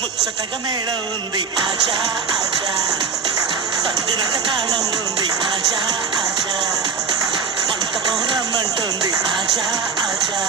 ముచ్చటగా మేళ ఉంది ఆజా ఆజా పందిరక తాళం ఉంది ఆజా ఆజా మంట పౌరమ్మంటుంది ఆజా ఆజా